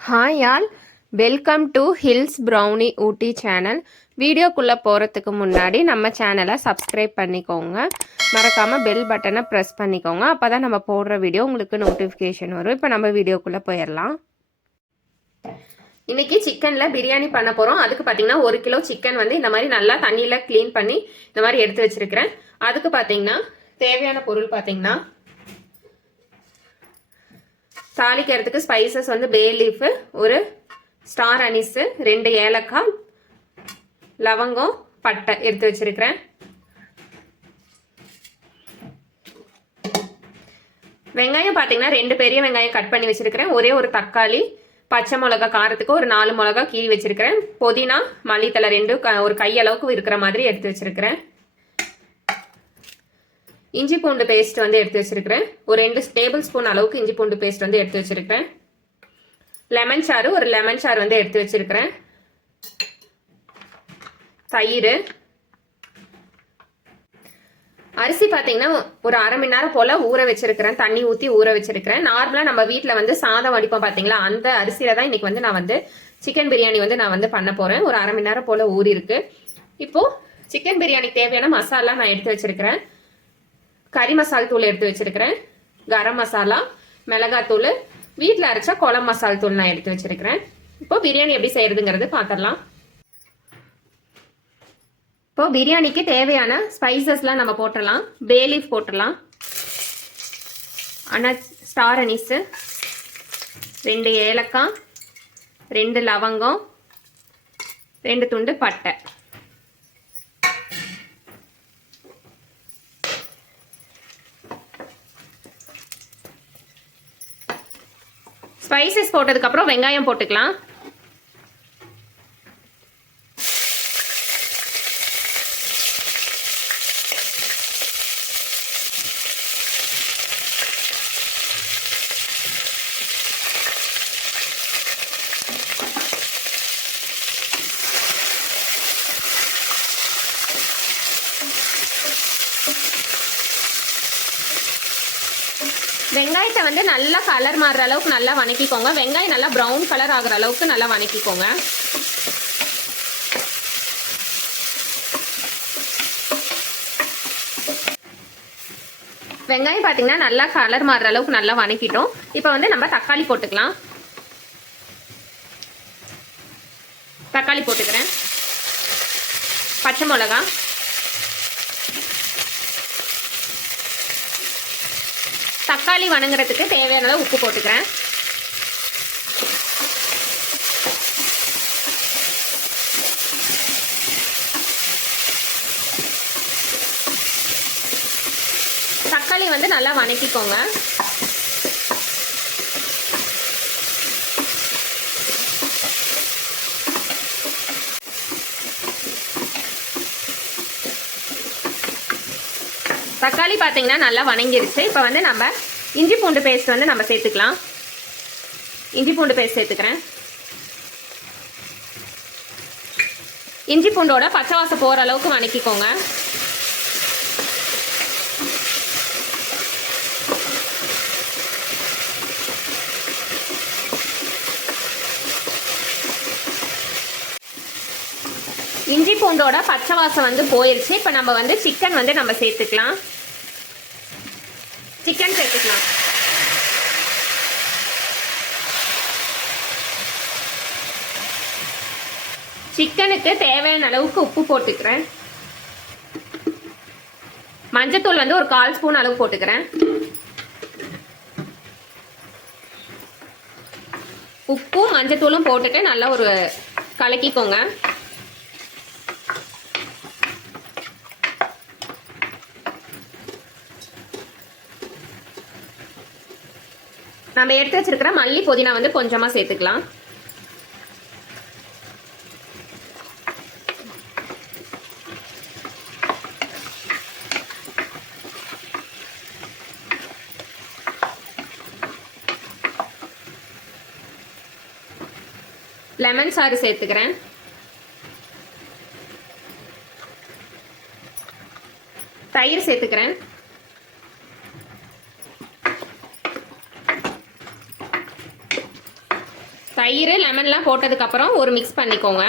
Hi all welcome to hills brownie Ooty channel வீடியோக்குள்ளே போகிறதுக்கு முன்னாடி நம்ம சேனலை சப்ஸ்கிரைப் பண்ணிக்கோங்க. மறக்காமல் பெல் பட்டனை ப்ரெஸ் பண்ணிக்கோங்க. அப்போ தான் நம்ம போடுற வீடியோ உங்களுக்கு நோட்டிஃபிகேஷன் வரும். இப்போ நம்ம வீடியோக்குள்ளே போயிடலாம் இன்னைக்கு சிக்கனில் பிரியாணி பண்ண போகிறோம் அதுக்கு பார்த்தீங்கன்னா ஒரு கிலோ சிக்கன் வந்து இந்த மாதிரி நல்லா தண்ணியில் க்ளீன் பண்ணி இந்த மாதிரி எடுத்து வச்சிருக்கிறேன். அதுக்கு பார்த்தீங்கன்னா தேவையான பொருள் பார்த்தீங்கன்னா தாளிக்கிறதுக்கு ஸ்பைசஸ் வந்து பே லீஃபு ஒரு ஸ்டார் அனிஸு ரெண்டு ஏலக்காய் லவங்கம் பட்டை எடுத்து வச்சிருக்கிறேன். வெங்காயம் பார்த்தீங்கன்னா ரெண்டு பெரிய வெங்காயம் கட் பண்ணி வச்சிருக்கிறேன். ஒரே ஒரு தக்காளி பச்சை மிளகா காரத்துக்கு ஒரு நாலு மிளகா கீறி வச்சிருக்கிறேன். புதினா மல்லித்தலை ரெண்டு க- ஒரு கையளவுக்கு இருக்கிற மாதிரி எடுத்து வச்சிருக்கிறேன். இஞ்சி பூண்டு பேஸ்ட் வந்து எடுத்து வச்சிருக்கிறேன். ஒரு ரெண்டு டேபிள் ஸ்பூன் அளவுக்கு இஞ்சி பூண்டு பேஸ்ட் வந்து எடுத்து வச்சிருக்கிறேன். லெமன் சாறு ஒரு லெமன் சாறு வந்து எடுத்து வச்சிருக்கிறேன். தயிர். அரிசி பார்த்தீங்கன்னா ஒரு அரை மணி நேரம் போல் ஊற வச்சிருக்கிறேன். தண்ணி ஊற்றி ஊற வச்சிருக்கிறேன். நார்மலாக நம்ம வீட்டில் வந்து சாதம் வடிப்போம் பார்த்தீங்களா அந்த அரிசியில தான் இன்னைக்கு வந்து நான் வந்து சிக்கன் பிரியாணி வந்து நான் வந்து பண்ண போகிறேன் ஒரு அரை மணி நேரம் போல் ஊறி இருக்கு இப்போ சிக்கன் பிரியாணிக்கு தேவையான மசாலா நான் எடுத்து வச்சிருக்கிறேன். கறி மசால் தூள் எடுத்து வச்சிருக்கிறேன். கரம் மசாலா மிளகாத்தூள் வீட்டில் அரைச்ச குளம் மசால் தூள் நான் எடுத்து வச்சிருக்கிறேன். இப்போ பிரியாணி எப்படி செய்யறதுங்கிறது பார்த்துடலாம் இப்போ பிரியாணிக்கு தேவையான ஸ்பைசஸ்லாம் நம்ம போட்டுடலாம் பேலீஃப் போட்டுடலாம் ஆனால் ஸ்டார் அனிஸு ரெண்டு ஏலக்காய் ரெண்டு லவங்கம் ரெண்டு துண்டு பட்டை. ஸ்பைசஸ் போட்டதுக்கப்புறம் வெங்காயம் போட்டுக்கலாம். வெங்காயத்தை வந்து நல்லா கலர் மாறுற அளவுக்கு நல்லா வணக்கிக்கோங்க. வெங்காயம் நல்லா ப்ரௌன் கலர் ஆகிற அளவுக்கு நல்லா வணக்கிக்கோங்க. வெங்காயம் பார்த்தீங்கன்னா நல்லா கலர் மாறுற அளவுக்கு நல்லா வணக்கிட்டோம். இப்போ வந்து நம்ம தக்காளி போட்டுக்கலாம். தக்காளி போட்டுக்கிறேன். பச்சை மிளகா தக்காளி வணங்குறதுக்கு தேவையான அளவு உப்பு போட்டுக்கிறேன். தக்காளி வந்து நல்லா வணக்கிக்கோங்க. தக்காளி பார்த்தீங்கன்னா நல்லா வணங்கிருச்சு. இப்போ வந்து நம்ம இஞ்சி பூண்டு பேஸ்ட் வந்து நம்ம சேர்த்துக்கலாம். இஞ்சி பூண்டு பேஸ்ட் சேர்த்துக்கிறேன். இஞ்சி பூண்டோட பச்சை வாசம் போகிற அளவுக்கு வணக்கிக்கோங்க. இஞ்சி பூண்டோட பச்சை வாசம் வந்து போயிருச்சு. இப்போ நம்ம வந்து சிக்கன் வந்து நம்ம சேர்த்துக்கலாம். சிக்கன் சேர்த்துக்கலாம் சிக்கனுக்கு தேவையான அளவுக்கு உப்பு போட்டுக்கிறேன். மஞ்சத்தூள் வந்து ஒரு கால் ஸ்பூன் அளவு போட்டுக்கிறேன். உப்பும் மஞ்சத்தூளும் போட்டுட்டு நல்லா ஒரு கலக்கிக்கோங்க. நம்ம எடுத்து வச்சிருக்கிற மல்லி புதினா வந்து கொஞ்சமாக சேர்த்துக்கலாம். லெமன் சாறு சேர்த்துக்கிறேன். தயிர் சேர்த்துக்கிறேன். தயிர் லெமன்லாம் போட்டதுக்கப்புறம் ஒரு மிக்ஸ் பண்ணிக்கோங்க.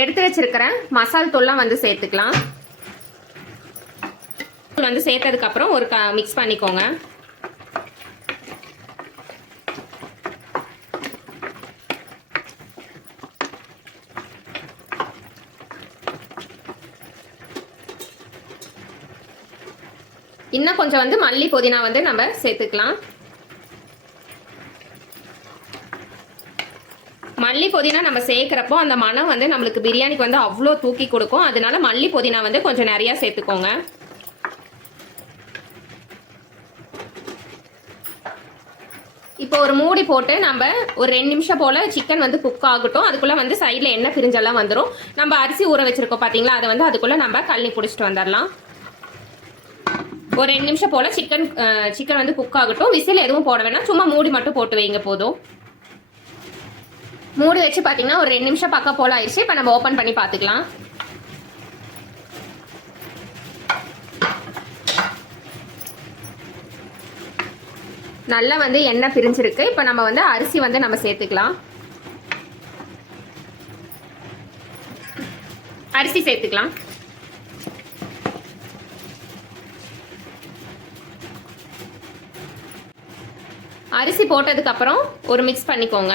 எடுத்து வச்சிருக்கிற மசால் தூள்லாம் வந்து சேர்த்துக்கலாம். வந்து சேர்த்ததுக்கப்புறம் ஒரு ஒரு மிக்ஸ் பண்ணிக்கோங்க. இன்னும் கொஞ்சம் வந்து மல்லி புதினா வந்து நம்ம சேர்த்துக்கலாம். மல்லி புதினா நம்ம சேர்க்குறப்போ அந்த மனம் வந்து நம்மளுக்கு பிரியாணிக்கு வந்து அவ்வளோ தூக்கி கொடுக்கும். அதனால மல்லி புதினா வந்து கொஞ்சம் நிறையா சேர்த்துக்கோங்க. இப்போ ஒரு மூடி போட்டு நம்ம ஒரு ரெண்டு நிமிஷம் போல் சிக்கன் வந்து குக் ஆகட்டும். அதுக்குள்ளே வந்து சைடில் எண்ணெய் பிரிஞ்செல்லாம் வந்துடும் நம்ம அரிசி ஊற வச்சுருக்கோம் பார்த்தீங்களா அதை வந்து அதுக்குள்ளே நம்ம கழனி பிடிச்சிட்டு வந்துடலாம் ஒரு ரெண்டு நிமிஷம் போல் சிக்கன் சிக்கன் வந்து குக் ஆகட்டும். விசில் எதுவும் போட வேணாம். சும்மா மூடி மட்டும் போட்டு வைங்க போதும். மூடி வச்சு பார்த்தீங்கன்னா ஒரு ரெண்டு நிமிஷம் பக்கம் போல் ஆயிடுச்சு. இப்போ நம்ம ஓப்பன் பண்ணி பார்த்துக்கலாம் நல்லா வந்து எண்ணெய் பிரிஞ்சிருக்கு. இப்போ நம்ம வந்து அரிசி வந்து நம்ம சேர்த்துக்கலாம். அரிசி சேர்த்துக்கலாம். அரிசி போட்டதுக்கு அப்புறம் ஒரு மிக்ஸ் பண்ணிக்கோங்க.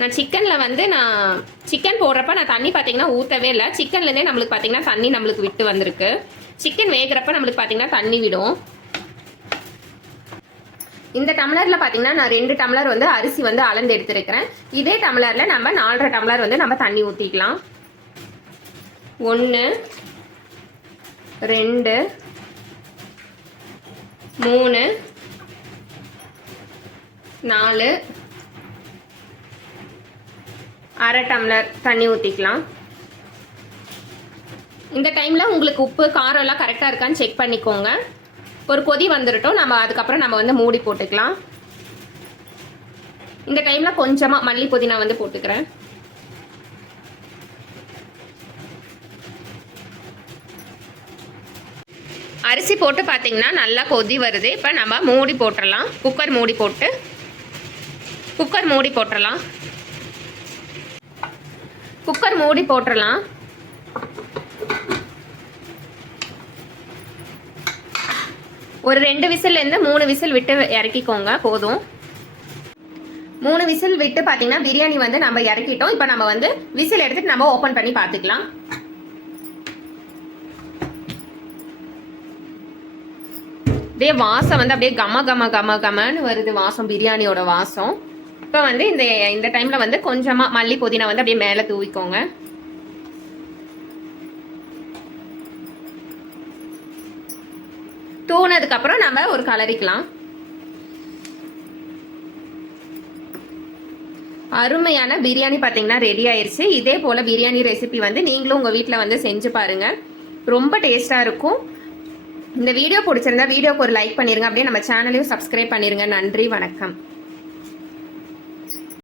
நான் சிக்கனில் வந்து நான் சிக்கன் போடுறப்ப நான் தண்ணி பார்த்தீங்கன்னா ஊற்றவே இல்லை. சிக்கன்லேருந்தே நம்மளுக்கு பார்த்தீங்கன்னா தண்ணி நம்மளுக்கு விட்டு வந்திருக்கு. சிக்கன் வேகிறப்ப நம்மளுக்கு பார்த்தீங்கன்னா தண்ணி விடும். இந்த டம்ளரில் பார்த்தீங்கன்னா நான் ரெண்டு டம்ளர் வந்து அரிசி வந்து அளந்து எடுத்துருக்கிறேன். இதே டம்ளரில் நம்ம நாலரை டம்ளர் வந்து நம்ம தண்ணி ஊற்றிக்கலாம் ஒன்று ரெண்டு மூணு நாலு அரை டம்ளர் தண்ணி ஊற்றிக்கலாம் இந்த டைமில் உங்களுக்கு உப்பு காரம் எல்லாம் கரெக்டாக இருக்கான்னு செக் பண்ணிக்கோங்க. ஒரு கொதி வந்துடட்டும் நம்ம அதுக்கப்புறம் நம்ம வந்து மூடி போட்டுக்கலாம். இந்த டைமில் கொஞ்சமாக மல்லி புதினா வந்து போட்டுக்கிறேன். அரிசி போட்டு பார்த்தீங்கன்னா நல்லா கொதி வருது. இப்போ நம்ம மூடி போட்டுடலாம் குக்கர் மூடி போட்டு. குக்கர் மூடி போட்டுடலாம் குக்கர் மூடி போட்டுடலாம் ஒரு ரெண்டு விசில்லேருந்து மூணு விசில் விட்டு இறக்கிக்கோங்க போதும். மூணு விசில் விட்டு பார்த்தீங்கன்னா பிரியாணி வந்து நம்ம இறக்கிட்டோம். இப்போ நம்ம வந்து விசில் எடுத்துட்டு நம்ம ஓப்பன் பண்ணி பார்த்துக்கலாம் அப்படியே வாசம் வந்து அப்படியே கம கம கம கமன்னு வருது வாசம் பிரியாணியோட வாசம். இப்போ வந்து இந்த இந்த டைமில் வந்து கொஞ்சமாக மல்லி புதினா வந்து அப்படியே மேலே தூவிக்கோங்க. தூனதுக்கப்புறம் நம்ம ஒரு கலரிக்கலாம். அருமையான பிரியாணி பார்த்தீங்கன்னா ரெடி ஆயிடுச்சு இதே போல் பிரியாணி ரெசிபி வந்து நீங்களும் உங்கள் வீட்டில் வந்து செஞ்சு பாருங்கள் ரொம்ப டேஸ்ட்டாக இருக்கும். இந்த வீடியோ பிடிச்சிருந்தா வீடியோக்கு ஒரு லைக் பண்ணிருங்க. அப்படியே நம்ம சேனலையும் சப்ஸ்கிரைப் பண்ணிருங்க. நன்றி வணக்கம்.